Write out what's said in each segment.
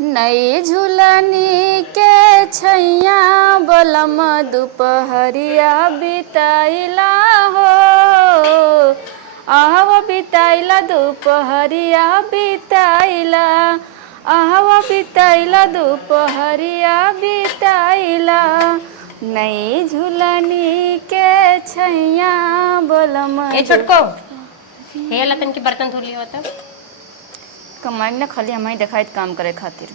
नई झूलनी के छैया बलम दुपहरिया बिताइला हो। आहव बिताइला दुपहरिया बिताइला, आहव बिताइला दुपहरिया बिताइला। नई झूलनी के छैया बलम। ए छोटको हे लतन के बर्तन धो लिया होता कमाई ना खाली हमारी दिखाइत काम करे खातिर।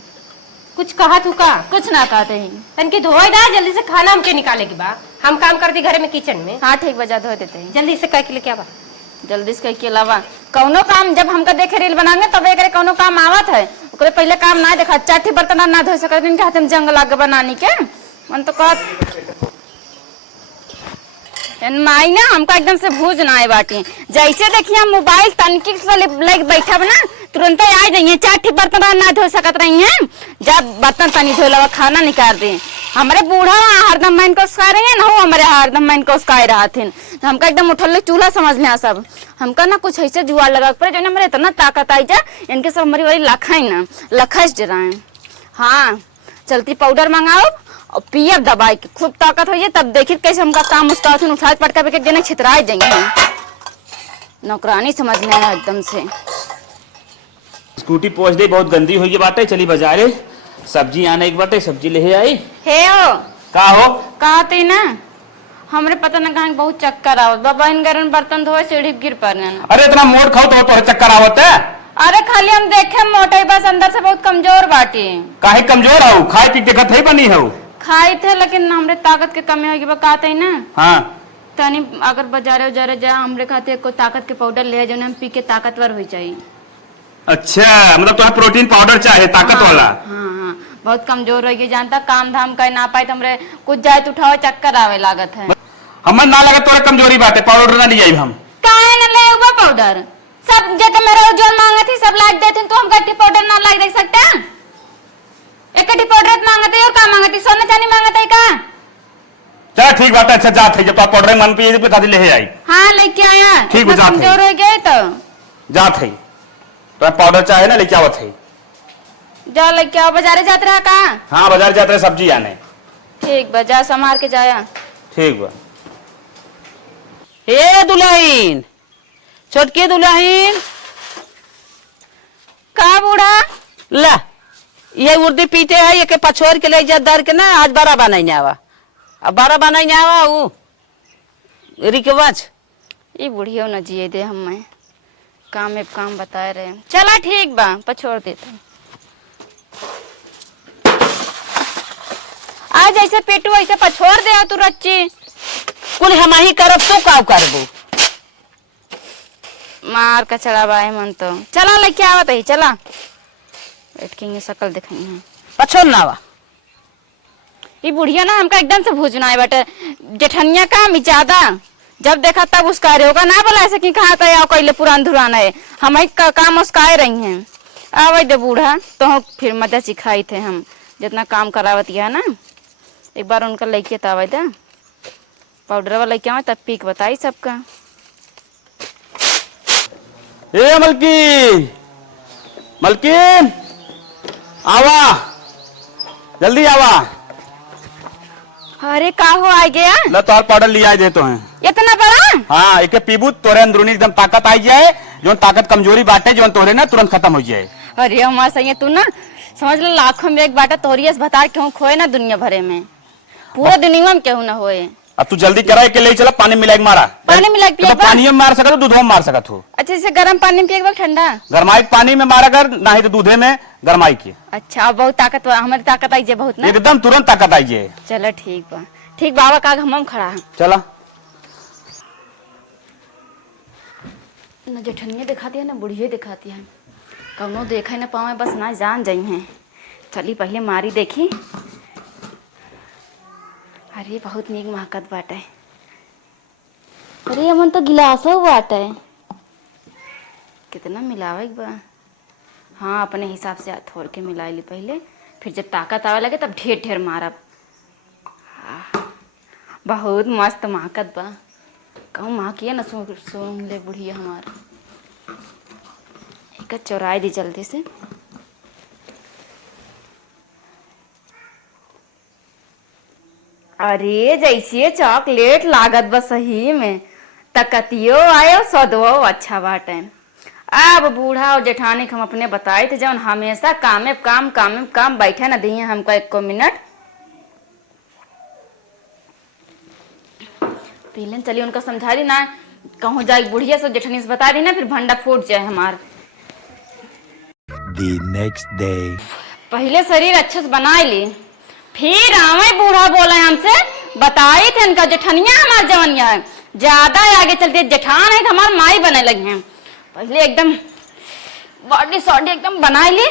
कुछ कहा तू का? कुछ ना कहते ही तन के धोए दा जल्दी से, खाना हमके निकाले के बा। हम काम करती घर में किचन में। हाँ ठीक बजा धो देते हैं। जल्दी से कह के लेके आवा। जल्दी से कह के अलावा कौनो काम जब हमका देखे रील बनाएंगे तब एक कौनो काम आवत है, ओकरे पहले काम ना देखा। चाठी बर्तन ना धो सकत इनके हाथ में जंग लाग बनानी के मन तो कहत माई ना हमका एकदम से भूज ना आए बाटी। जैसे देखिए हम मोबाइल तनकी लेके बैठा ना तुरंत आ जाइए। चाठी बर्तन ना धो सकत रही हैं, जब बर्तन तनी धो लगा खाना निकाल दे। हमारे बूढ़ा हरदम मैन को उसका रहे हैं ना, हो हमारे हरदम मैन को उसका रहा थे। हमका एकदम उठल चूल्हा समझ में आ सब। हमका ना कुछ ऐसे जुआ लगा पड़े जो हमारे इतना ताकत आई जा, इनके सब हमारी वाली लखाई ना लखाइस जराए। हाँ चलती पाउडर मंगाओ और पियब दवाई की खूब ताकत हो जाए, तब देखिए कैसे हमका काम उसका उठा पटका पे देने छितराए जाएंगे। नौकरानी समझ में आया एकदम से। स्कूटी पहुंच गई, बहुत गंदी हुई बाटे। चली बाजारे सब्जी आने एक बाटे, सब्जी ले आई। हे हो का हो कहते ना हमरे पता न कहाँ बहुत चक्कर आवत बाबा। इन गरम बर्तन धोए सीढ़ी गिर पड़ने। अरे इतना मोट खाओ तो चक्कर आवत है। अरे खाली हम देखे मोटे, बस अंदर से बहुत कमजोर बाटी। काहे कमजोर हो? खाए पी के देखत है बनी हो। खाई थे लेकिन हमरे ताकत के कमी होगी बताते ना। हाँ तनी अगर बाजारे उजारे जा हमरे खाते को ताकत के पाउडर ले जो हम पी के ताकतवर हो जाए। अच्छा मतलब तुम्हें प्रोटीन पाउडर चाहिए ताकत वाला। हाँ हाँ बहुत कमजोर होगी, जानता काम धाम कर ना पाए, हमरे कुछ जाए तो उठाओ चक्कर आवे लागत है। हमें ना लगा तोरा कमजोरी बात है, पाउडर ना लिया हम। काहे न ले हुआ पाउडर? सब जगह मेरा जो मांगा थी सब लाग देते तो हम गट्टी पाउडर ना लाग दे सकते हैं? एक गट्टी पाउडर मांगते और का मांगती? सोना चांदी मांगते का? चल ठीक बात है। अच्छा जात है जब तो पाउडर मन पे बता दे ले आई। हाँ लेके आया। ठीक है जात है। कमजोर हो गए तो जात है तो पाउडर चाहिए ना लेके आवत है। जा लेके आओ। बाजारे जाते रहा का? हाँ बाजार जाते रहे सब्जी आने। ठीक बा जा संभाल के जाया। ठीक बा। ए दुल्हन, छोटकी दुल्हन का बूढ़ा ला ये उर्दी पीटे है, ये के पछोर के ले जा दर के ना आज बारा बनाई आवा। अब बारा बनाई आवा वो रिकवच ये बुढ़ियो न जिए दे हमें काम में काम बताए रहे। चला ठीक बा पछोड़ देते आज ऐसे पेटू ऐसे पछोड़ दे तू रच्ची कुल हम ही करब तो का करबो। मार का चढ़ा बाए मन तो चला लेके आवत है। चला बैठ के शकल दिखाई पछोड़ ना आवा। ये बुढ़िया ना हमका एकदम से भूजना है बेटे। जेठनिया काम ज्यादा जब देखा तब उसका रहे होगा ना बोला ऐसे कि कहा था या कैले पुरान धुरान है। हम का काम उसकाए रही हैं। आवे दे बूढ़ा तो फिर मदद सिखाई थे हम जितना काम करावती है ना। एक बार उनका लेके तो आवे दे पाउडर वाला लेके आवे तब पी के बताई सबका। ए मलकिन, मलकिन आवा जल्दी आवा। अरे का हो आ गया? ला तो पाउडर लिया दे तो हैं इतना बड़ा? हाँ एक पीबू तोरे अंदरूनी एकदम ताकत आई जाए, जो ताकत कमजोरी बाटे जो तोरे ना तुरंत खत्म हो जाए। अरे हमारा सही है तू ना समझ लो लाखों में एक बाटा तोरियस बता क्यों खोए ना दुनिया भरे में पूरा दुनिया में क्यों ना होए। अब तू जल्दी करा के ले चला। पानी मिला के मारा। पानी मिला के पिया पानी में मार सकत हो, दूध में मार सकत हो। अच्छा इसे गर्म पानी में पिएगा ठंडा? गरमाई पानी में मारा कर ना ही तो दूधे में गरमाई की। अच्छा बहुत ताकत हमारी ताकत आई जे बहुत ना एकदम तुरंत ताकत आई जाए। चलो ठीक बा ठीक बाबा का हम खड़ा है। चला न जेठनिया दिखाती है ना बुढ़िया दिखाती है। कौनो देखा ना पावे बस ना जान जाई हैं। चली पहले मारी देखी। अरे बहुत नीक महकत बाटे। अरे अमन तो गिलासो बाटे कितना मिलावे बा। हाँ अपने हिसाब से थोड़ के मिला ली पहले, फिर जब ताकत आवे लगे तब ढेर ढेर मारब। बहुत मस्त महकत बा। कहूँ महकिया ना सुन ले बुढ़िया हमार। एक चौराई दी जल्दी से। अरे जैसे चॉकलेट लागत बा सही में, तकतियो आयो सदवो अच्छा बाटे। अब बूढ़ा और जेठानी हम अपने बताए थे जौन हमेशा कामे काम बैठे न दिए हमको 1 मिनट। पीलन चलिए उनका समझा दी ना, कहूँ जाए बुढ़िया से जेठानी से बता दी ना, फिर भंडा फूट जाए हमार। The next day. पहले शरीर अच्छे से बना ली, फिर आवे बूढ़ा बोला हमसे, बताई थे इनका जेठनिया हमार जवनिया है, ज्यादा आगे चलते जेठान है हमार माई बने लगे हैं। पहले एकदम बॉडी सॉडी एकदम बना ली,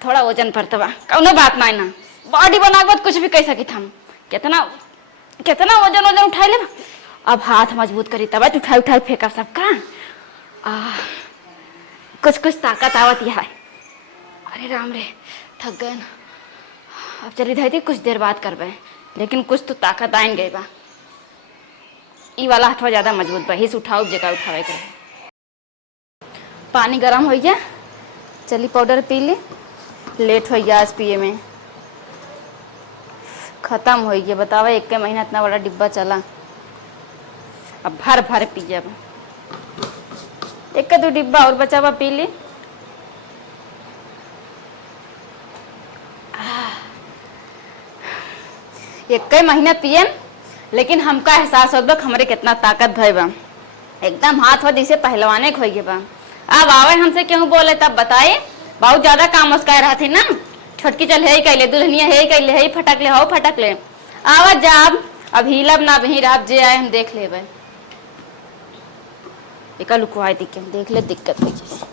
थोड़ा वजन पड़ता बा, कौनो बात नहीं ना, बॉडी बना के बाद कुछ भी कह सकी हम। कितना कितना वजन उठा ले, अब हाथ मजबूत करी तब उठाई फेंका सबका। कुछ ताकत आवत है। अरे राम रे, थक गए ना, अब चली धाई थी कुछ देर बाद करबे, लेकिन कुछ तो ताकत आइन गई बा। ई वाला हाथवा ज्यादा मजबूत बा, हिस उठाओ जगह उठावे कर। पानी गरम हो गया, चली पाउडर पी ली, लेट हो गया आज पिए में, खत्म हो गया। बतावा 1 महीना इतना बड़ा डिब्बा चला, अब भर भर पी जाब। 1-2 डिब्बा और बचा बा, पी ली। एक महीना पिए, लेकिन हमका एहसास होता हमारे कितना ताकत भय बा, एकदम हाथ वाथ जैसे पहलवाने खोई गए बा। अब आवे हमसे क्यों बोले तब बताए, बहुत ज्यादा काम उसका रहा थी ना, छोटकी चल है कैले, दुल्हनिया है कैले, है फटक ले, हो फटक ले, आवाज जाब अब हिलब ना बही राब जे आए हम देख ले। एक लुकवाई दिखे देख ले, दिक्कत हो जाए।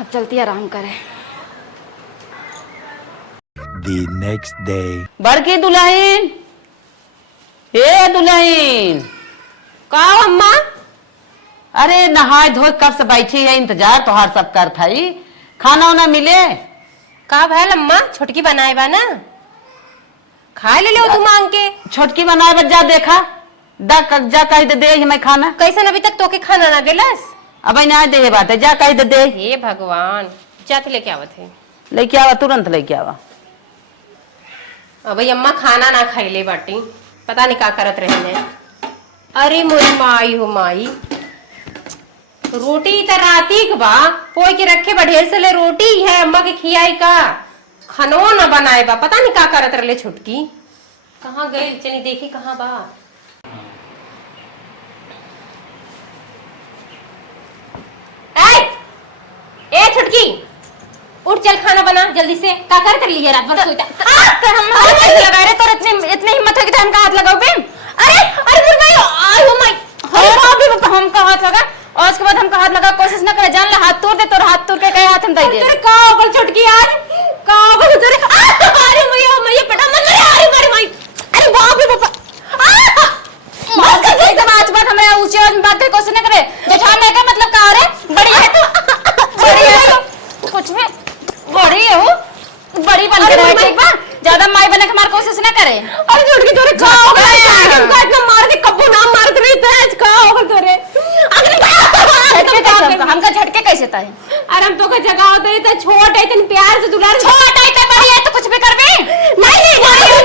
अब चलती आराम करे। The next day. बड़की दुल्हन, ए दुल्हन, का अम्मा? अरे नहाए धोए कब से बैठी है, इंतजार तोहार सब कर थाई, खाना वाना मिले? का भैल अम्मा? छोटकी बनाए बा ना, खा ले लो तू मांग के। छोटकी बनाए बस जा देखा, जा कह दे हमें खाना। कैसन अभी तक तोके खाना ना देलस? अब ना दे बात है, जा कह दे। हे भगवान, जाते लेके आवत है। लेके आवा, तुरंत लेके आवा। अब अम्मा खाना ना खाइले बाटी, पता नहीं का करत रहे ने। अरे मोरी माई हो माई, रोटी तो राती के बा पोई के रखे बा, ढेर से ले रोटी है अम्मा के खियाई का, खनवा ना बनाए बा, पता नहीं का करत रहे छोटकी। कहाँ गए चली देखी कहाँ बा। ए छोटकी उठ, चल खाना बना जल्दी से। का करत रही है रात भर सोईता? हम लगा रहे तो इतने हिम्मत है कि हम का हाथ लगाओ बे? अरे अरे भाई, आई हो माई, हम का हाथ लगा, और उसके बाद हमका हाथ लगा कोशिश न करे, जान ला हाथ तोड़ दे, तो हाथ तोड़ के कहे हाथ हम दे दे। तेरे का होगल छोटकी आज, का होगल तेरे? अरे मैया पटा मत रे, अरे मारे माई, अरे बाप रे बाप, मार के दे दे। बात हमरा ऊंचे आवाज में बात करे कोशिश न करे, जेठान ने का मतलब का रे, बड़ी है कुछ में बड़ी है वो, बड़ी बन के रहे ठीक बा, ज्यादा माई बने के मार कोशिश न करे। अरे छोटकी तोरे का होगल, का इतना मार दे, कब्बू ना मार दे तेज का होगल तोरे। हमका झटके कैसे ताई? अरे हम तो का जगह होते है तो छोट है, तन प्यार से दुलार छोटा है तो बड़ी है तो कुछ भी करबे? नहीं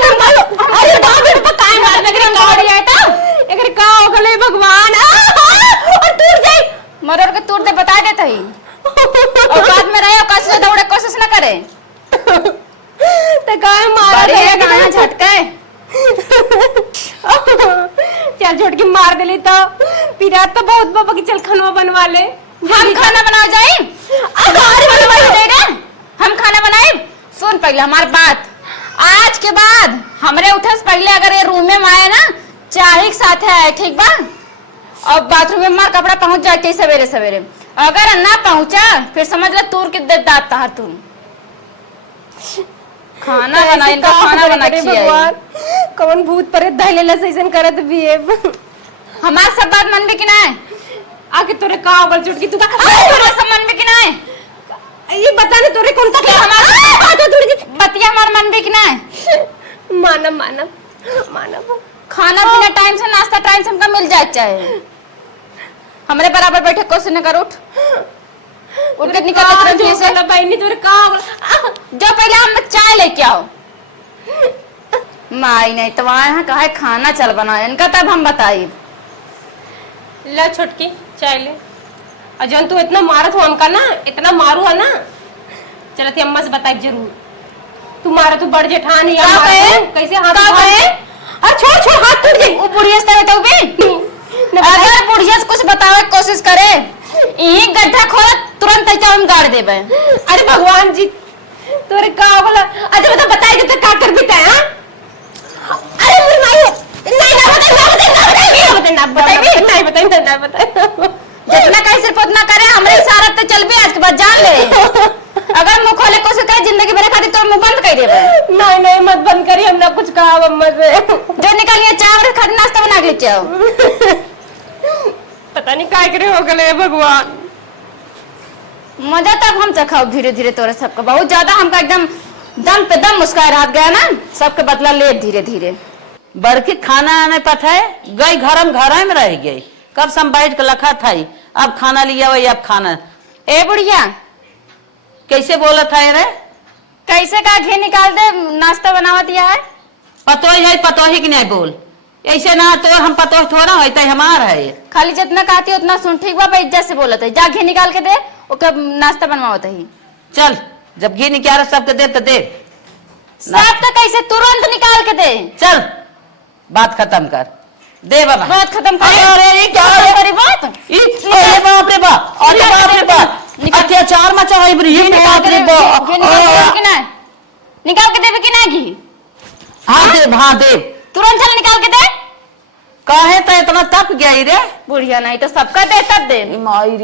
तुम बोलो। अरे बाप रे बाप, काय मार लग रही बड़ी है तो एकर का होगल है भगवान, और टूट जाए मरर के तोड़ दे, बता देता ही और बाद में रहे कैसे दौड़े कोशिश न करे। तो काय मार बड़ी है गाना झटके। चल छोटकी मार देली तो पिरा तो बहुत बाबा की, चल खाना बनवा ले। हम खाना बना जाए, हम खाना बनाए। सुन पहले हमारी बात, आज के बाद हमरे उठे से पहले अगर ये रूम में आए ना, चाय के साथ है ठीक बा, और बाथरूम में हमारा कपड़ा पहुंच जाए सवेरे सवेरे, अगर ना पहुंचा फिर समझ ले तूर के दांत तार तू। खाना बना, इनका खाना बना के भगवान, कौन भूत परे दहलेला सैसन करत भी है। हमार सब बात मन भी कि ना आके तोरे का होगल छोटकी, तू का सब मन भी कि ना, ये बता ने तोरे कौन सा बतिया हमार मन भी कि ना। मानव मानव मानव, खाना पीना टाइम से, नाश्ता टाइम से हमका मिल जाए, चाहे हमारे बराबर बैठे कोशिश न कर। उठ के निकल तुरंत से, बहनी तोरे का होगल, जो पहले हम चाय लेके आओ। माई नहीं तो वहाँ यहाँ कहा खाना चल बनाए इनका, तब हम बताई। ला छोटकी चाय ले। और जन तू इतना मारत हो हमका ना, इतना मारू है ना, चलती अम्मा से बताई जरूर। तू मारा तू बड़ जेठान या कैसे हाथ अरे छोड़ छोड़ हाथ टूट जाए। वो बुढ़िया से बताओ भी अगर बुढ़िया से कुछ बतावे की कोशिश करे यही गड्ढा खोल तुरंत ऐसा हम गाड़ देबे। अरे भगवान जी तोरे का बोला। अच्छा बता बताई तो का कर बीता है। अरे मेरी माई नहीं ना बताई जितना कहीं सिर्फ उतना करे हमरे इशारा पे चल भी आज के बाद जान ले। अगर मुंह खोले कोशिश करे जिंदगी भर खातिर तो मुंह बंद कर देबे। नहीं नहीं मत बंद करी, हम ना कुछ कहा अम्मा से। जो निकलिए चावल खातिर नाश्ता बना के ले जाओ। पता नहीं काय करे हो गले भगवान। मजा तब हम चखाओ धीरे धीरे तोरे सबका बहुत ज्यादा हमका एकदम दम पे दम मुस्कुराहट गया ना, सबके बदला ले धीरे धीरे। बड़की खाना नहीं पठाए गई घर में रह गई, कब से हम बैठ के लखा था अब खाना लिया वही अब खाना। ए बुढ़िया कैसे बोला था रे? कैसे का घी निकाल दे नाश्ता बनावा दिया है। पतोही है पतोही की नहीं बोल ऐसे ना, तो हम पतोही थोड़ा होता है हमारा है। खाली जितना कहती उतना सुन, ठीक बा इज्जत से बोलत है। जा घी निकाल के दे ओके नाश्ता बनवावत है। चल जब घी निकाल सबके दे तो दे। सब तो कैसे तुरंत निकाल के दे। चल बात खत्म कर दे बाबा। बात खत्म कर। अरे क्या करी बात। अरे बाप रे बाप, अरे बाप रे बाप, अत्याचार मचा है इब्राहिम। बाप रे बाप, निकाल के देवे कि नहीं घी? हाँ दे तुरंत चल निकाल के दे। काहे तो इतना तप गया रे? बुढ़िया नहीं तो सबका दे तब दे।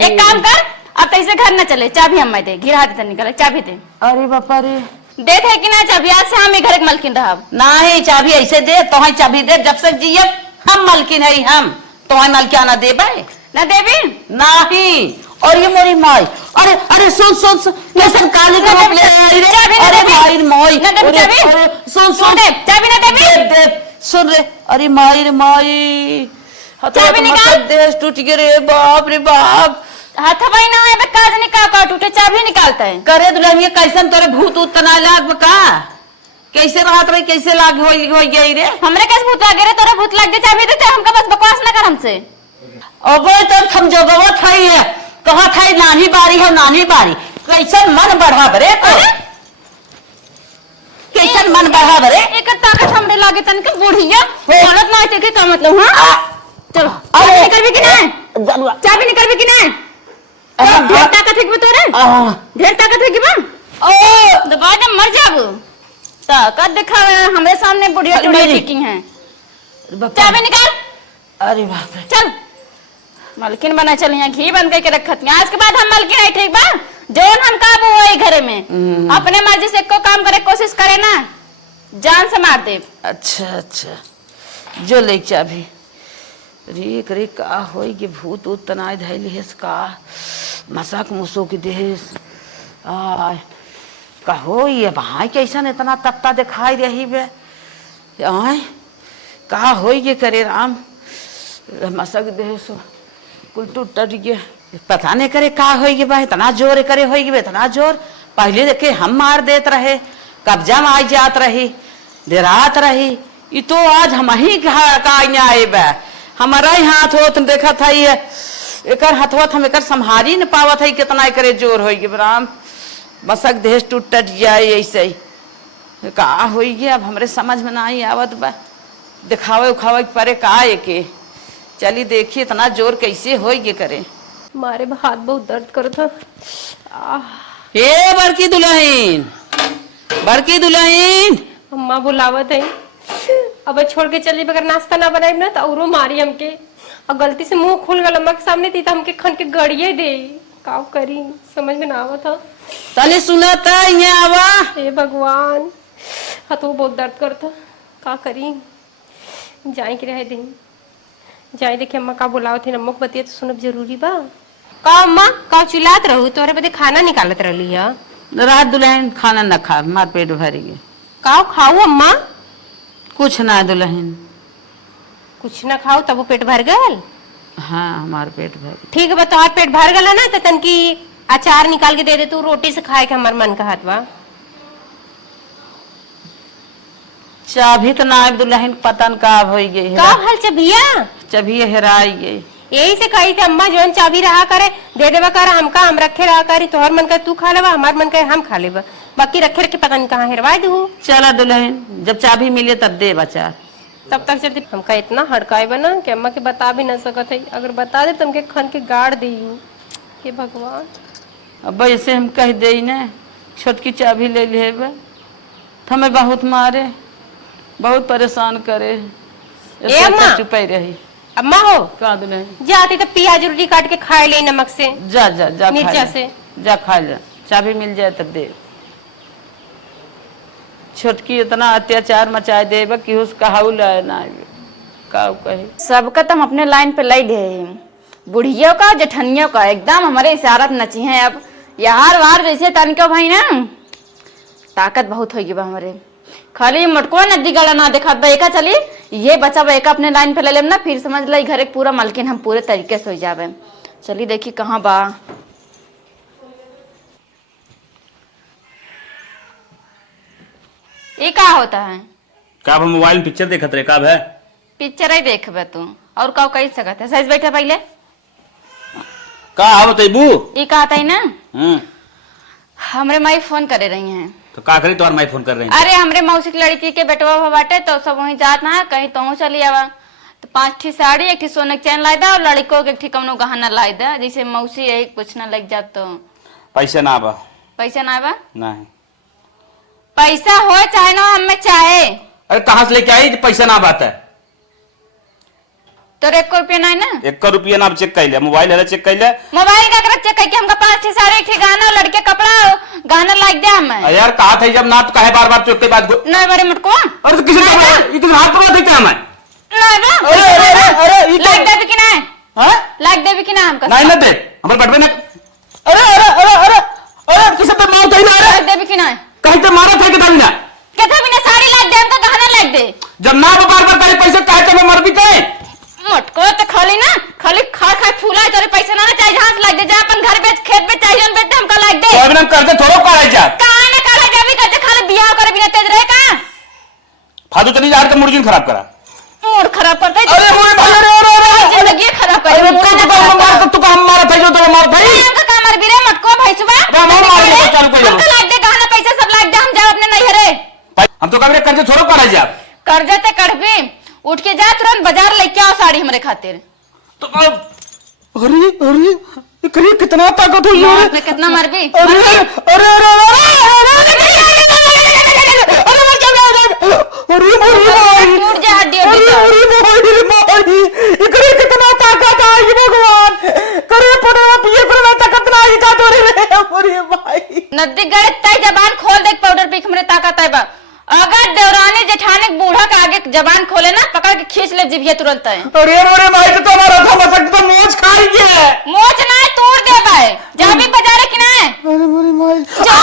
एक काम कर अब तैसे घर न चले, चाबी हम दे गिरा दे निकाल चाबी दे। अरे बापा रे दे थे कि ना चाबी, आज से हम घर के मलकिन रहा। नहीं चाबी ऐसे दे तो चाबी दे, जब से जिये हम मलकिन है हम तो मलकियाना देबे न देवी नहीं। और ये मोरी माई अरे अरे सुन सुन सुन कैसे काली का रूप ले आई रे। अरे माई माई सुन सुन चाबी न देवी दे सुन रे। अरे माई रे माई चाबी निकाल। देश टूट गए रे बाप रे बाप। हाथ भाई ना है काज निकाल का टूटे चाबी निकालता है। करे दुल्हनिया कैसन तोरे भूत उत तना लाग का कैसे रात रही कैसे लाग हो गई रे? हमरे कैसे भूत लागे रे? तोरे भूत लग गए चाबी दे हमका बस बकवास ना कर हमसे। अब तो हम जो गवत है कहा था नानी बारी है नानी बारी कैसन मन बढ़ा बरे कैसन मन बढ़ा बरे। एक ताकत हमरे लागे तनके बुढ़िया औरत ना के का मतलब। हां चलो चाबी निकल भी कि नहीं? चाबी निकल भी कि नहीं? ढेर ताकत है कि तोरे? ढेर ताकत है कि बा? ओ दबा दे मर जाबो। ताकत दिखावे हमरे सामने बुढ़िया टुड़िया टिकिंग है। चाबी निकाल। अरे बाप रे चल मलकिन बना चल, यहाँ घी बंद करके रखत है। आज के बाद हम मलकिन है ठीक बा? जोन हम काबू होई घरे में अपने मर्जी से को काम करे कोशिश करे ना जान से मार दे। अच्छा अच्छा जो ले चाबी रे करे का होई के भूत उत तनाय धैली है का मसाक मुसो के देश आय का होई है भाई कैसन इतना तपता दिखाई रही बे आय का होई के करे राम मसक देश कुल टूट गया पता नहीं करे का होई के बा इतना जोर करे होई के इतना जोर पहले देखे हम मार देत रहे कब्जा में आ जात रही देरात रही ये तो आज हम ही का आए बा हमारा ही हाथ होत देखा था ये एकर हथवत हम एकर संभारी न पावत है कितना करे जोर होई के राम मसक देश टूट जाए ऐसे ही का होई गया अब हमरे समझ में नहीं आवत बा दिखावे उखावे परे का के चली देखिए इतना जोर कैसे होई के करे मारे हाथ बहुत दर्द करो था। ए बड़की दुल्हन अम्मा बुलावत है अब छोड़ के चली बगैर नाश्ता ना बनाई ना तो औरो मारी हमके और गलती से मुंह खुल गल अम्मा के सामने थी तो हमके खन के गड़िए दे का करी समझ में ना आवा था। तनी सुनता यहाँ आवा हे भगवान हाथों बहुत दर्द करता का करी जाए के रहे दिन जाए देखिए अम्मा का बुलाओ थे अम्मा को बतिया तो सुनब जरूरी बा का अम्मा का चिल्लात रहू तोरे बदे खाना निकालत रहली है रात दुल्हन खाना न खा मार पेट भरी गए का खाऊ अम्मा कुछ ना दुल्हन कुछ ना खाओ तब वो पेट भर गल। हाँ हमार पेट भर ठीक है तो पेट भर गला ना तो तन की अचार निकाल के दे दे तू रोटी से खाए के हमार मन का हाथ बा चाबी तो ना दुल्हन पता न का हो गई का हाल चबिया चाबी हेराई गई। यही से कही थी अम्मा जोन चाबी रहा करे दे देवा कर हमका, हम रखे रहा करी, तोहर मन करे तू खा लेवा, हमार मन करे हम खा लेवा, बाकी रखे रखे पता नहीं कहाँ हेरवा दू। चला दुल्हन जब चाबी मिले तब दे बचा। तब तक चलती हमका इतना हड़काए बना कि अम्मा के बता भी न सकत है, अगर बता दे तुमके खन के गाड़ दी। हे भगवान अब ऐसे हम कह दे न छोटकी चाबी ले ले हमें बहुत मारे, बहुत परेशान करे। ए अम्मा चुपई रही। अम्मा हो का दुल्हन जाती तो प्याज रोटी काट के खाए ले नमक से, जा जा जा मिर्चा से जा खा जा, चाबी मिल जाए तब दे। छोटकी इतना अत्याचार मचाए देब कि उसका हाउल ना का कहे। सबका तो हम अपने लाइन पे लाई दे, बुढ़ियों का जेठनियों का एकदम हमारे इशारत नची है। अब यार वार जैसे तनिको भाई ना ताकत बहुत होगी बा हमारे, खाली मटको नदी गला ना देखा बेका चली ये बचा बेका अपने लाइन पे ले लेम ना, फिर समझ लाई घर एक पूरा मालकिन हम पूरे तरीके से हो जावे। चली देखी कहाँ बा। ये क्या होता है? का मोबाइल में पिक्चर देखत रहे का है? पिक्चर ही देखबे तू और का कही सकत है। सही बैठे पहले का आवत है बू? ये कहता है ना हमरे माई फोन करे रही हैं। तो का करी तोहर माई फोन कर रही है? अरे हमरे मौसी की लड़की के बेटवा बाटे तो सब वहीं जात ना कहीं तो चली आवा, तो 5 ठी साड़ी 1 ठी सोने के चैन लाई दा और लड़को के 1 ठी कौनो गहना लाई दा, जैसे मौसी यही कुछ ना लग जात। तो पैसा ना बा? पैसा ना बा? नहीं। पैसा हो चाहे ना हमें चाहे। अरे कहाँ से लेके आई पैसा ना बात है? तो 1 रुपया नहीं ना? 1 रुपया ना चेक कर ले, मोबाइल है चेक कर ले। मोबाइल का कर चेक करके हमका 5 ठी साड़ी 1 ठी गहना लड़के कपड़ा गहना लाग दे हमें। यार कहा था जब ना तो कहे बार बार चुप के बाद नहीं बड़े मुटको। अरे तो किसी का हाथ पकड़ा देते हमें? नहीं बा अरे अरे अरे लाग दे कि नहीं? हां लाग दे कि ना हमका? नहीं ना दे हमें बटवे ना। अरे अरे अरे अरे अरे किसी पे मार कहीं ना। अरे लाग दे कि नहीं? कहीं तो मारा था कि तभी ना कहता बिना साड़ी लाग दे हम तो गहना लाग दे। जब ना बार बार करे पैसे काहे तो मैं मर भी कहे मटको तो खाली ना खाली खा खा फूला है, तेरे पैसे ना चाहिए जहां से लाग दे, जा अपन घर बेच खेत बेच चाहिए बेच हमका लाग दे। तो अभी हम करते थोड़ा कराई जा कहां ने कहा जब भी करते खाली बियाह करे बिना तेज रहे का फादू चली जा रहे तो मुर्गी खराब करा मूड खराब करता है। अरे ओए भाई अरे अरे अरे जिंदगी खराब कर अरे तू मार तो तू का हम मारा था जो तो मार भाई हमका कामर बिरे मटको भाई सुबह हम मार चालू कर हमका लाग दे गहना पैसा सब लाग दे, हम जा अपने नहीं हरे। हम तो कभी करते थोड़ा कराई जा कर्जा ते कढ़बे उठ के जा तुरंत बाजार लेके आओ साड़ी हमरे खातिर। तो अरे अरे करिए कितना ताकत हुई मौत में कितना मर भी। अरे अरे टूट जा हड्डी कितना ताकत आई भगवान करे पड़े पिए पर ताकत ना आई का तोरे अरे भाई नदी गड़े तय जबान खोल दे पाउडर पी हमरे ताकत है बा। अगर देवरानी जेठानी बूढ़ा का आगे जबान खोले ना पकड़ के खींच ले जिभिया तुरंत है। अरे अरे भाई तो हमारा था बस तो मोच खाई गया मोच ना तोड़ दे भाई जा भी बाजार कि ना अरे मेरी माई जा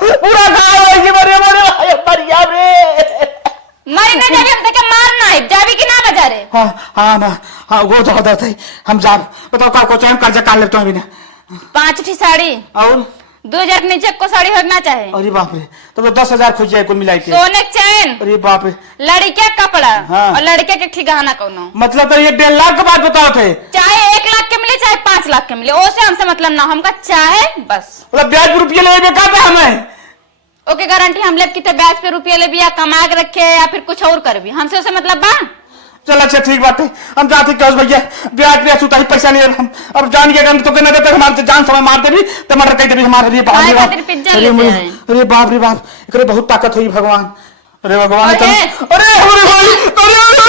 पूरा घाव है ये मरे मरे भाई बढ़िया रे मरी ना जाबी हम तक मारना है जाबी कि ना बाजारे। हाँ वो तो होता था हम जा बताओ का को टाइम कर्जा काट लेते हैं अभी ना 5 ठी साड़ी और 2000 के नीचे को साड़ी होना चाहे। अरे बाप रे तो 10,000 खुज जाए कुल मिला के। सोने के चैन अरे बाप रे लड़के कपड़ा हाँ। और लड़के के ठीक गहना कोनो मतलब तो ये 1.5 लाख के बात बताओ थे चाहे 1 लाख के मिले चाहे 5 लाख के मिले ओसे हमसे मतलब ना हमका चाहे बस मतलब ब्याज रुपये ले बेका पे हमें ओके गारंटी हम लेब की तो ब्याज पे रुपया ले भी या कमा के रखे या फिर कुछ और कर भी हमसे उसे मतलब बा। चल अच्छा ठीक बात है हम जाते क्या भैया ब्याज पे सुता ही पैसा नहीं हम अब जान के तो कहना देते हमारे जान समय मारते भी तो मर्डर कह दे हमारे लिए अरे बाप रे बाप एकरे बहुत ताकत हुई भगवान। अरे भगवान अरे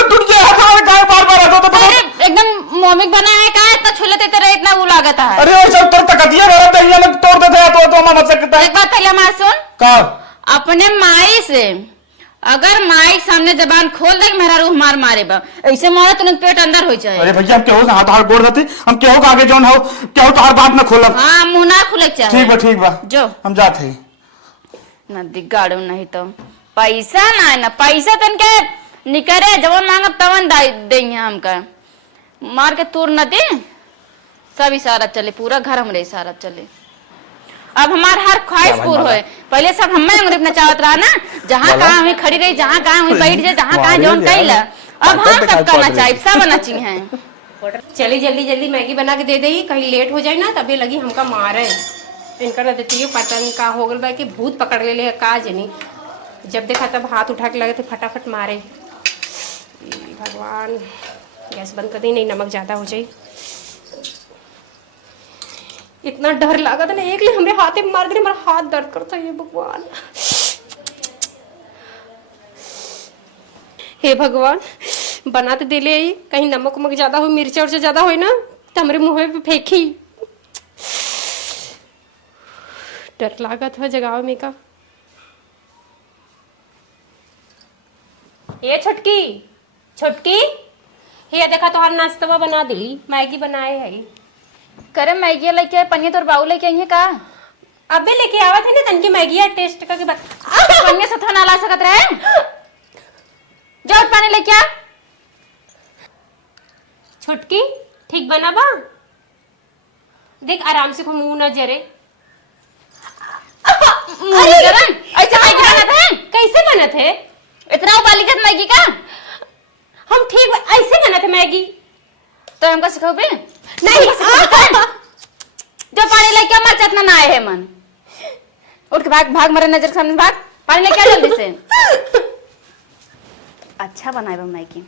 टूट गया हाथ बार बार अरे एकदम मोमिक बना है का इतना छुले देते रहे इतना वो लागता है। अरे वैसे तो तकतिया रहा दहिया में तोड़ देते तो मर सकता है। एक बात पहले हमारा सुन का अपने माई से अगर माई सामने जबान खोल दे मेरा रूह मार मारे बा ऐसे मारे तुरंत पेट अंदर हो जाए। अरे भैया हम केहू हाथ हाथ गोड़ देते हम केहू आगे जोन हो केहू तो हर बात में खोलब। हाँ मुंह ना खुले चाहिए। ठीक बा जो हम जाते हैं नदी गाड़ो नहीं तो पैसा ना है ना पैसा तन के निकरे जवन मांगब तवन देंगे हमका मार के तूर न दे सब इशारा चले पूरा घर हमरे इशारा चले। अब हमार हर ख्वाहिश पूर होए पहले सब हमें अंग्रेज नचावत रहा ना, जहाँ कहाँ हुई खड़ी रही, जहाँ कहाँ हुई बैठ जाए, जहाँ कहाँ जौन कैला। अब हम सबका नचाई, सब नची हैं। चली जल्दी जल्दी मैगी बना के दे दे, कहीं लेट हो जाए ना तभी लगी हमका मारे। इनका ना देती पता नहीं का हो गल कि भूत पकड़ ले का जनी, जब देखा तब हाथ उठा के लगे थे फटाफट मारे। भगवान गैस बंद कर दी, नहीं नमक ज्यादा हो जाए। इतना डर लगा था ना, एक ले हमरे हाथे में मार दे, मेरा हाथ दर्द करता है। भगवान हे भगवान, बना तो दे ले, कहीं नमक उमक ज्यादा हो, मिर्चा उर्चा ज्यादा हो ना तो हमरे मुंह पे फेंकी। डर लगा था जगाव में का। ये छुटकी छुटकी, ये देखा तो हर नाश्ता बना दिली, मैगी बनाए है। करे मैगी लेके आए, पनिया तोर बाऊ लेके आई है का? अबे लेके आवा थे ना तनकी मैगी टेस्ट करके बता। पनिया से थोड़ा ना ला सकत रहे, जाओ पानी लेके आ। छुटकी ठीक बना बा, देख आराम से मुंह न जरे। ऐसे मैगी बनत है? कैसे बना थे? इतना उबाली कर मैगी का? हम ठीक ऐसे बना थे मैगी। तो हमको सिखाओ भी? नहीं जो पानी लेके आ, मर इतना ना आए है मन। उठ के भाग भाग, मेरे नजर के सामने भाग, पानी लेके आ जल्दी से। अच्छा बनाए बा मैगी,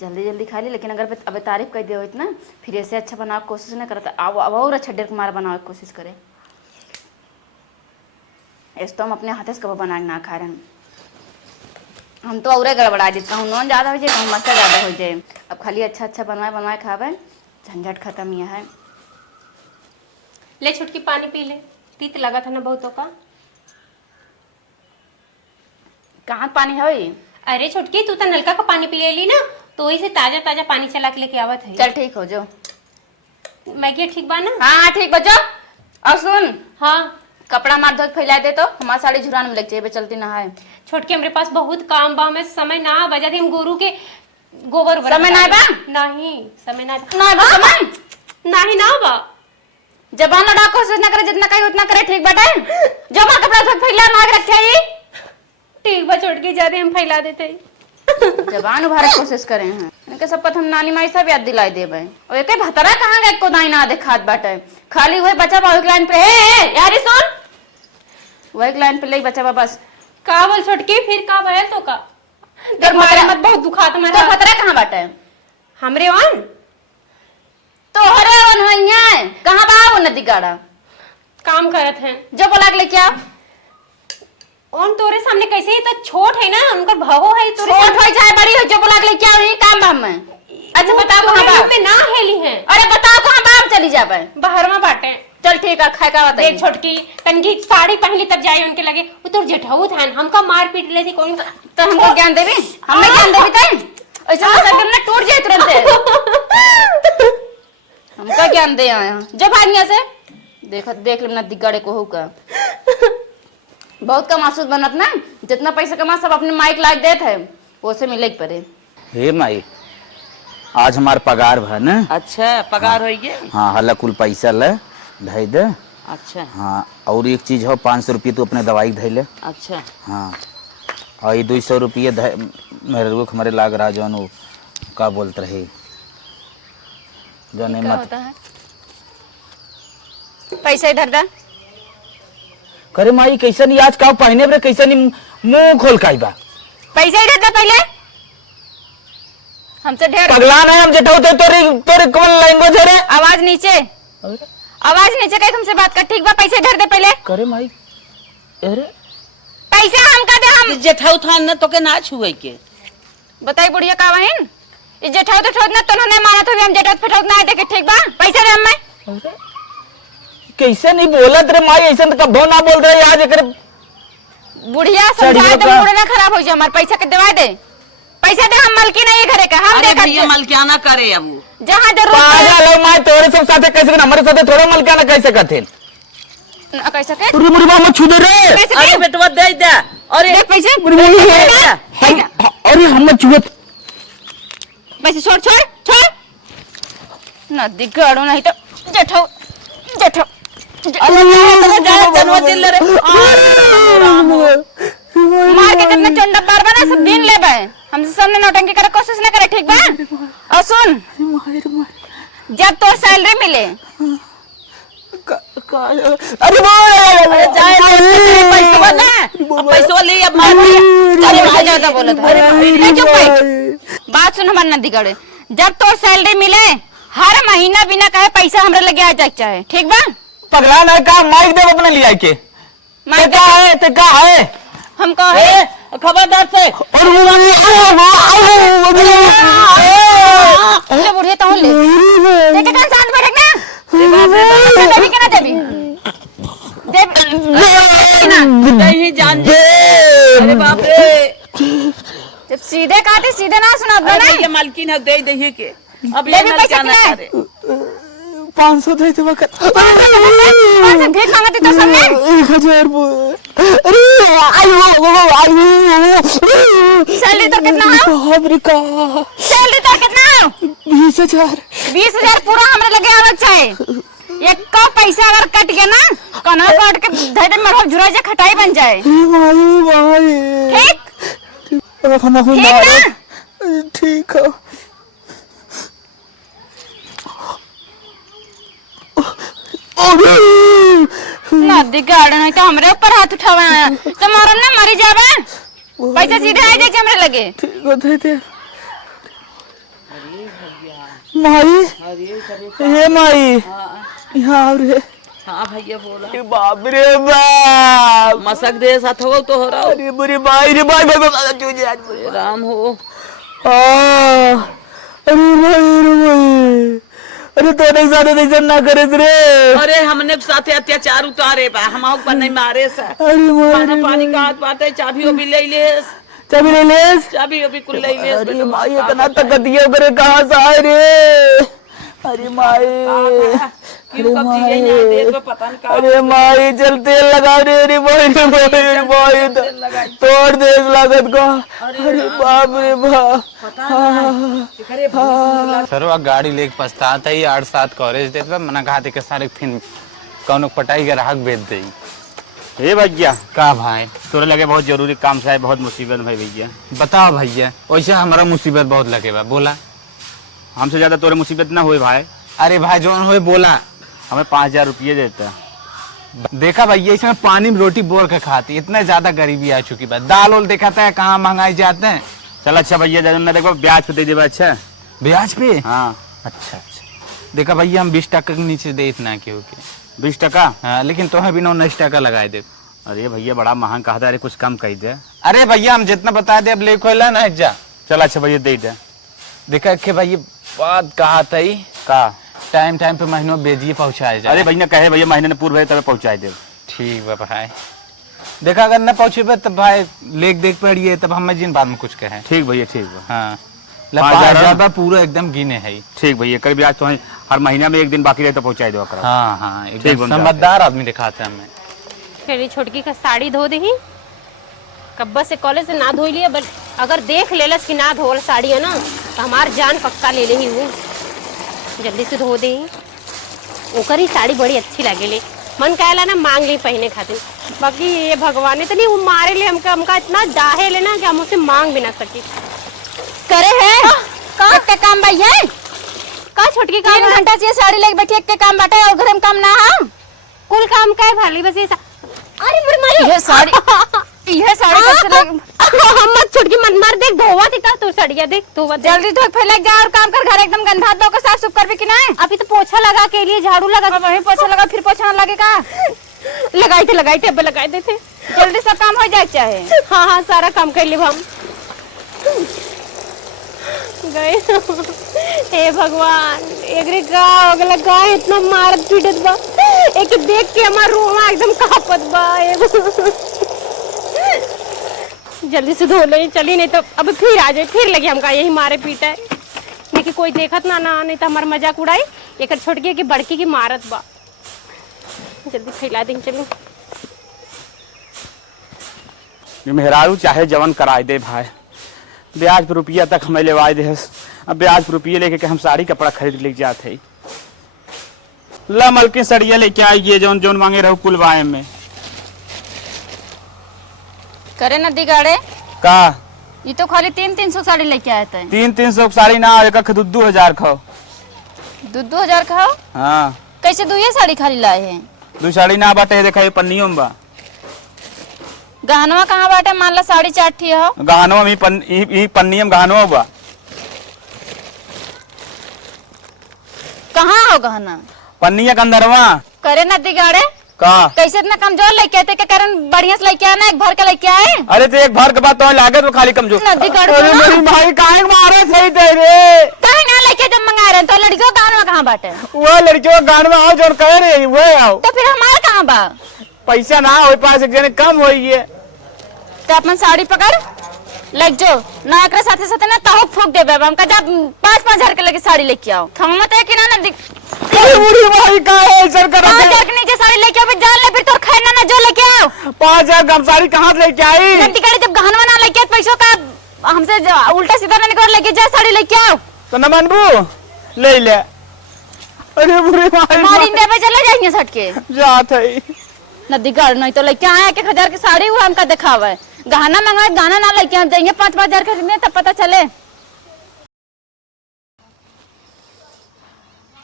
जल्दी जल्दी खा ली, लेकिन अगर अब तारीफ कर दिया इतना, फिर ऐसे अच्छा बनाने की कोशिश नहीं करता। अब और अच्छा डेढ़ मार बनाने की कोशिश करे। ऐसे तो हम अपने हाथ से कब बना ना खा रहे, हम तो और गड़बड़ा देता हूँ, नॉन ज़्यादा हो जाए, कहूँ मसाला ज़्यादा हो जाए। अब खाली अच्छा अच्छा बनवाए खावे, झंझट खत्म यह है। ले छुटकी पानी पी ले, तीत लगा था ना बहुतों का। कहाँ पानी है? अरे छुटकी तू तो नलका का पानी पी ली ना, तो वही से ताजा ताजा पानी चला के लेके आवत है। चल ठीक हो जो। मैगी ठीक बा ना? हाँ ठीक बचो। और सुन, हाँ कपड़ा मार धो फैला दे तो हमारा साड़ी झुरान में लग जाए, चलती ना है। छोटके हमरे पास बहुत काम बा, हमें समय ना बजा दी, हम गुरु के गोबर समय ना बा? नहीं समय ना ना बा समय? नहीं ना बा। जबान लड़ा कोशिश ना करे, जितना कही उतना करे, ठीक बाटे? जो हमारा कपड़ा धो फैला मार रखे ही ठीक बा छोटकी, ज्यादा हम फैला देते। जबान उभारे कोशिश करे हैं, इनके सब पथ हम नानी माई सब याद दिलाई देबे। और एके भतरा कहां गए को दाई ना देखात बाटे, खाली वही बच्चा बा एक लाइन पे। ए यारी सुन, वही एक लाइन पे ले बच्चा बा बस। का बोल छोटकी, फिर का भयल तो का? देख मारे मत, बहुत दुखात तो मारा। भतरा कहां बाटे? हमरे वन तो हरे वन होइया कहां बा वो नदी गाड़ा? काम करत हैं। जो बोला के क्या और तोरे सामने कैसे, ही तो छोट है ना, उनका भावो है तोरे छोट हो चाहे बड़ी हो, जो बोला के क्या हुई काम बा में? अच्छा बताओ कहां बा? पे ना हेली है। अरे बताओ कहां बा, चली जाबे। बाहर में बाटे। चल ठीक है, खाए का बात देख छोटकी, तनकी साड़ी पहनली तब जाए उनके लगे, वो तो जेठाऊ था, हमका मार पीट लेती कौन। तो हमको ज्ञान देवी, हमें ज्ञान देवी तई ऐसा शरीर ना टूट जाए तुरंत। हमका ज्ञान दे आया, जब भाग से देखो देख लेना दिगड़े को होगा। बहुत कम आसूस बनत ना, जितना पैसा कमा सब अपने माइक लाइक देते है, वो से मिले पड़े। हे माई, आज हमार पगार भा न। अच्छा पगार हो गया? हाँ हल्ला कुल पैसा ले धई दे। अच्छा हाँ और एक चीज हो, 500 रुपये तू अपने दवाई धई ले। अच्छा हाँ और ये 200 रुपये मेरे रुख हमारे लाग रहा जौन वो का बोलते रहे जौन क्या मत होता है? पैसा इधर दा। करे माई कैसे नहीं आज का पहने बरे, कैसे नहीं मुंह खोल काई बा। पैसा इधर दा पहले, हमसे ढेर पगला ना हम जेठाऊ ते तोरी कौन लैंग्वेज है रे? आवाज नीचे, आवाज नीचे कहीं तुमसे बात कर, ठीक बा? पैसे इधर दे पहले। करे माई अरे पैसा हमका दे, हम जेठाऊ थान न तो के ना छुए के। बताई बुढ़िया का बहन, इस जेठाऊ तो छोड़ना तो नहीं माना तो भी हम जेठाऊ फेठाऊ ना देखे, ठीक बा? पैसा दे हमें। कैसे नहीं बोलत रे माई, ऐसा तो कभो ना बोल रहे आज एक बुढ़िया समझाए तो मूड ना खराब हो जाए, हमारे पैसा के दवा दे, पैसा दे, हम मलकी नहीं घरे का, हम अरे देखा भैया मलकियाना करे अब जहाँ जरूरत पागल है माई, तोरे सब साथे कैसे कर, हमारे साथे थोड़ा मलकाना कैसे करथे? कैसे के पूरी मुरी मत छू दे रे। पैसे अरे दे, बेटवा दे दे। अरे देख पैसे, अरे हम मत छुए। पैसे छोड़ छोड़ छोड़, नदी गाड़ो नहीं तो जेठाऊ जेठाऊ अरे जनवा दिल रे। नौटंकी करे कोशिश न करे, ठीक बा? और सुन, जब तो सैलरी मिले अरे पैसा ले अब मार दिया। अरे भाई ज्यादा बोला था। अरे चुप बैठ। बात सुन हमार नदी गड़े, जब तो सैलरी मिले हर महीना बिना कहे पैसा हमरे लगे आ जाए चाहे, ठीक बा? पगला ना का माइक दे अपने लिया के माइक का है ते का है हम कहे खबरदार से ले बुढ़िया तो ले देखे कान साथ बैठ ना देवी के ना देवी ना नहीं जान दे। अरे बाप रे, जब सीधे काटे सीधे ना सुना अरे ना ये मालकिन है, दे दे के अब ले ये भी नल पैसा क्या ना कितना है? करे। 500 दे दे वक्त भीख मांगती तो सबने 1000 अरे आयो सैलरी तो कितना है? बाप रे का सैलरी तो कितना है? 20,000 20,000 पूरा हमरे लगे आना चाहे। एक का पैसा अगर कट गया ना कना काट के धैर्य में हो जुरा जा खटाई बन जाए, भाई ठीक खाना ठीक ना? ठीक है नदी गाड़ नहीं तो हमरे ऊपर हाथ उठावे तुम्हारा ना मरी जावे, पैसा सीधे आ जाए हमरे लगे। ठीक है दे दे माई ये माई यहाँ रे हाँ भैया बोला। बाप रे बाप मसक दे साथ हो तो हो रहा। अरे बुरी भाई रे भाई भाई राम हो। अरे भाई रे भाई अरे तोरे साथ ऐसा ना करे रे। अरे हमने साथे अत्याचार उतारे बा, हम ऊपर नहीं मारे सा। अरे खाना पानी का हाथ पाते, चाबी भी ले ले, चाबी ले लेस चाबी भी कुल ले ले। अरे माई इतना तकतिया करे कहाँ से आए रे। अरे माई क्यों कब जी गई यहाँ देर में पता नहीं कहाँ। अरे माई चल तेल लगा रे रे भाई तोड़ दे इस लागत को। अरे बाप रे बाप सर वो गाड़ी लेके पछताता ही 8-7 कॉलेज देते मना कहा थे कि सारे फिर कौन पटाई के राहक बेच दे। हे भैया का भाई तोरे लगे बहुत जरूरी काम से है, बहुत मुसीबत भाई भैया। बताओ भैया, वैसे हमारा मुसीबत बहुत लगे बा, बोला। हमसे ज्यादा तोरे मुसीबत ना हुए भाई। अरे भाई जो हुए बोला। हमें 5,000 रुपये देता। देखा भैया इसमें पानी में रोटी बोल के खाती, इतना ज्यादा गरीबी आ चुकी बात। दाल उल दिखाता है कहाँ महंगाई जाते हैं। चल अच्छा भैया जब देखो ब्याज पे दे देगा। अच्छा ब्याज पे? हाँ अच्छा देखा भैया हम 20% के नीचे दे इतना क्यों के 20%। हाँ लेकिन तुम्हें भी 19% लगाए दे। अरे भैया बड़ा महंगा कहा था, अरे कुछ कम कर दे। अरे भैया हम जितना बता दे अब ले खोला ना जा। चल अच्छा भैया दे दे। देखा के भैया बात कहा था ही का टाइम पे महीनों बेजिए पहुँचाए जाए। अरे भैया कहे भैया महीने ने पूर्व तब पहुँचाए दे। ठीक बा भाई। देखा अगर न पहुँचे तब भाई लेख देख पड़िए तब हमें जिन बात में कुछ कहे। ठीक भैया ठीक बा। हाँ 5,000 पूरा एकदम गिने है। ठीक भैया कल ब्याज तो हर महीना में एक दिन बाकी रहे तो पहुँचाए दो। हाँ हाँ ठीक एकदम बन समझदार आदमी दिखाते हैं हमें। फिर छोटकी का साड़ी धो दही कब्बा से कॉलेज से ना धोई लिया, बट अगर देख लेलस कि ना धोल साड़ी है ना तो हमार जान पक्का ले ही वो। जल्दी से धो दे। ओकर ही साड़ी बड़ी अच्छी लगेले, मन कहला ना मांग ली पहने खातिर। बाकी ये भगवान ने तो नहीं वो मारे ले हमका इतना डाहे लेना कि हम उसे मांग भी ना सके। करे है का काम भाई है का छोटकी काम 3 घंटा से साड़ी लेके बैठी के काम बाटे और घर में काम ना है। कुल काम का है भाली बस ये अरे मेरी मारी ये साड़ी कैसे लग हम मत छोटकी मन मार देख धोवा दिखा तू सड़िया देख धोवा जल्दी धो फिर लग जा और काम कर, घर एकदम गंदा धो के साफ सुफ कर भी कि नहीं। अभी तो पोछा लगा के लिए झाड़ू लगा अब वही पोछा लगा फिर पोछा ना लगेगा। लगाए थे अब लगाए थे। जल्दी सब काम हो जाए चाहे। हाँ हाँ सारा काम कर लिए हम गए। हे भगवान एकरे का अगला गाय इतना मारत पीटत बा, एक देख के हमार रोमा एकदम कांपत बा। जल्दी से धो ले चली, नहीं तो अब फिर आ जाए फिर लगे हमका यही मारे पीटा है। देखिए कोई देखत ना नहीं तो हमारा मजाक उड़ाई। एक छोटकी की बड़की की मारत बा, जल्दी फैला दें चलो। मेहरारू चाहे जवन कराए दे भाई, ब्याज पर रुपया तक हमें लेवाए दे। अब ब्याज पर रुपये लेके हम साड़ी कपड़ा खरीद लेके जाते। ला मलकिन सड़िया लेके आइए जौन जौन मांगे रहो कुलवाए में। करे नदी गाड़े का ये तो खाली 300 साड़ी लेके आए थे। 300 साड़ी ना एक 2,000 खाओ। 2,000 खाओ? हाँ कैसे 2 साड़ी खाली लाए हैं? 2 साड़ी ना बाटे देखा ये पन्नियों में बा। गहनवा कहाँ बाटे? मान ला साड़ी 4 ठे हो। गहनवा में पन्नियों में गहनवा बा। कहाँ हो गहना? पन्निया के अंदरवा। करे ना दिगाड़े का कैसे इतना कमजोर लेके आते? क्या कारण बढ़िया से लेके आना, एक भर के लेके आए। अरे तो एक भर के बाद तो लागे तो खाली कमजोर। नदी काट अरे मेरी भाई काहे मारे सही दे रे। कहीं ना लेके जब मंगा रहे हैं, तो लड़कियों का गहनवा कहाँ बाटे? वो लड़कियों गान में आओ जो कह रहे वो आओ। तो फिर हमारा कहाँ बा? पैसा ना हो पास एक जने कम होई है। तो अपन साड़ी पकड़ लग जो ना एकरा साथे साथे ना ताहो फूक देबे। हमका जब 5-5 हजार के लगे साड़ी लेके आओ। हम मत है कि ना नदी बूढ़ी भाई का है सर कर 5 हजार के नीचे साड़ी लेके आओ, फिर जान ले, फिर तो खाना ना जो लेके आओ। 5,000 गम साड़ी कहाँ से लेके आई। नदी करे जब गहनवा ना लेके आए, पैसों का हमसे उल्टा सीधा ना निकल, लेके जा साड़ी लेके आओ। तो न मनबू ले ले। अरे बूढ़ी भाई हमारी इंडिया पे चले जाएंगे सट के जात है नदी कर नहीं तो लेके आए 1,000 की साड़ी हुआ हमका दिखावे। गहना मंगाए, गहना ना लेके जाएंगे 5-5 हजार के लिए, तब पता चले।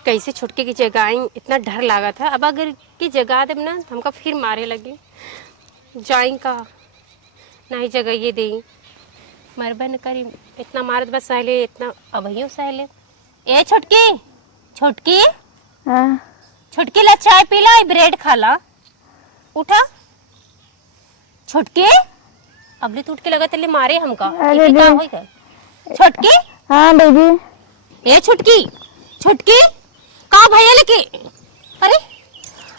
कैसे छुटके की जगह आई, इतना डर लगा था। अब अगर की जगह दे ना तो हमका फिर मारे लगे। जाई का ना ही जगह ये दे मरबा न करी, इतना मारत बस सहले, इतना अभइयों सहले। ए छुटकी छुटकी छुटकी ला चाय पी ला, ब्रेड खा ला, उठा छुटकी। अबले तो उठ के लगा तेले मारे हमका। ये क्या होएगा छुटकी? हाँ बेबी। ए छुटकी छुटकी का भैया लेके, अरे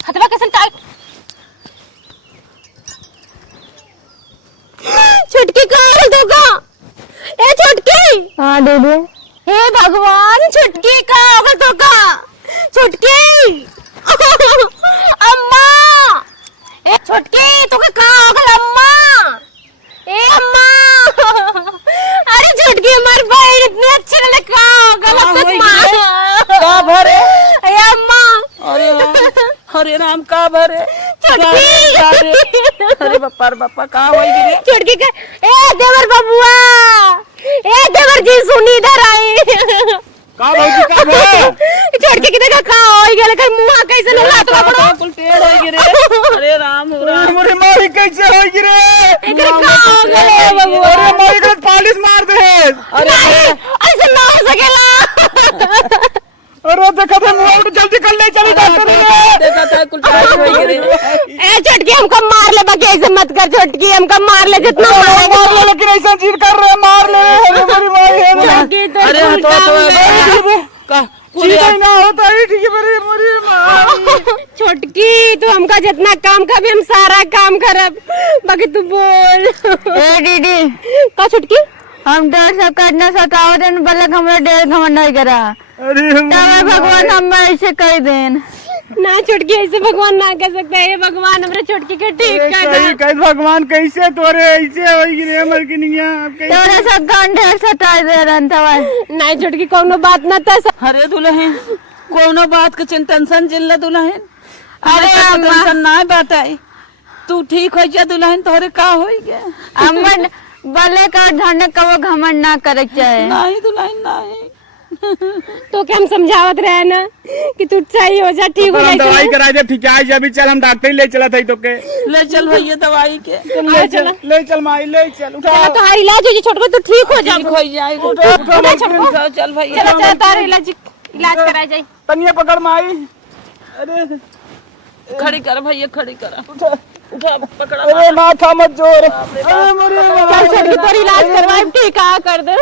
हथवा कैसे टाइट। छुटकी का होगा? ए छुटकी। हाँ बेबी। हे भगवान छुटकी का होगा तो का? छुटकी अम्मा। ए छुटकी तो का होगा अम्मा? ए अम्मा अरे छुटकी हमारी बहन इतनी अच्छी लगे का होगा? लगता है का भरे? ए अम्मा अरे हरे राम का भरे? छुटकी अरे बापा का होई रे? छुटकी का ए देवर बबुआ, ए देवर जी सुनी इधर आई। का भौजी का भौ छुटकी की देखा का होई गेल कर मुंह कैसे लगा तो बड़ो कुल टेढ़ होई रे। अरे राम मेरी मारी कैसे होई रे। इधर का हो गेले बबुआ? अरे मारी के पालिश मार दे। अरे ऐसे ना हो सकेला। अरे देखा था मुंह जल्दी कर ले चली डॉक्टर ने। देखा था कुल टेढ़ होई रे। ए छुटकी हमको मार ले, बाकी ऐसे मत कर छुटकी, हमको मार ले जितना मार ले लेकिन ऐसा चीज कर रहे मार ले। अरे मेरी मारी है छुटकी तो अरे तो का चीज ना होता है ठीक है मेरी मारी। छुटकी तू हमका जितना काम कर भी हम सारा काम करब, बाकी तू बोल। ए दीदी, का छुटकी? हम डर सब करना सतावत है, बल्कि हमरा डेढ़ घमंड नहीं करा। अरे तब भगवान हम ऐसे कर देन। ना छुटकी ऐसे भगवान ना कर सकते हैं। भगवान हमारे छुटकी के ठीक कर दे। कैसे भगवान कैसे तोरे ऐसे होई रे मर के नहीं तोरा सब गंढे सता दे रन तवा। नहीं छुटकी कोनो बात ना था। अरे दुल्हन कोनो बात के टेंशन जिल्ला दुल्हन। अरे अम्मा टेंशन ना बताई, तू ठीक हो जा दुल्हन। तोरे का होई गया? अम्मा भले का धन का वो घमंड ना करे चाहे। नहीं दुल्हन नहीं। तो क्या हम समझावत रहे ना कि तू सही हो जा, ठीक हो हम जा। दवाई करा दे ठीक है। अभी चल हम डॉक्टर ले चला था तो के ले चल भैया दवाई के। ले चल माई ले चल उठा। चलो तो इलाज हो जी छोटको, तू ठीक हो जा। ठीक हो जाए। उठो चल भैया। चलो चलो तार इलाज कराई जाए। तनिया पकड़ माई। अरे खड़ी कर भैया, खड़ी कर। उठा पकड़ा। अरे माथा मत जोर। अरे मेरे चल छोटकी तोर इलाज करवाए, ठीक आ कर दे।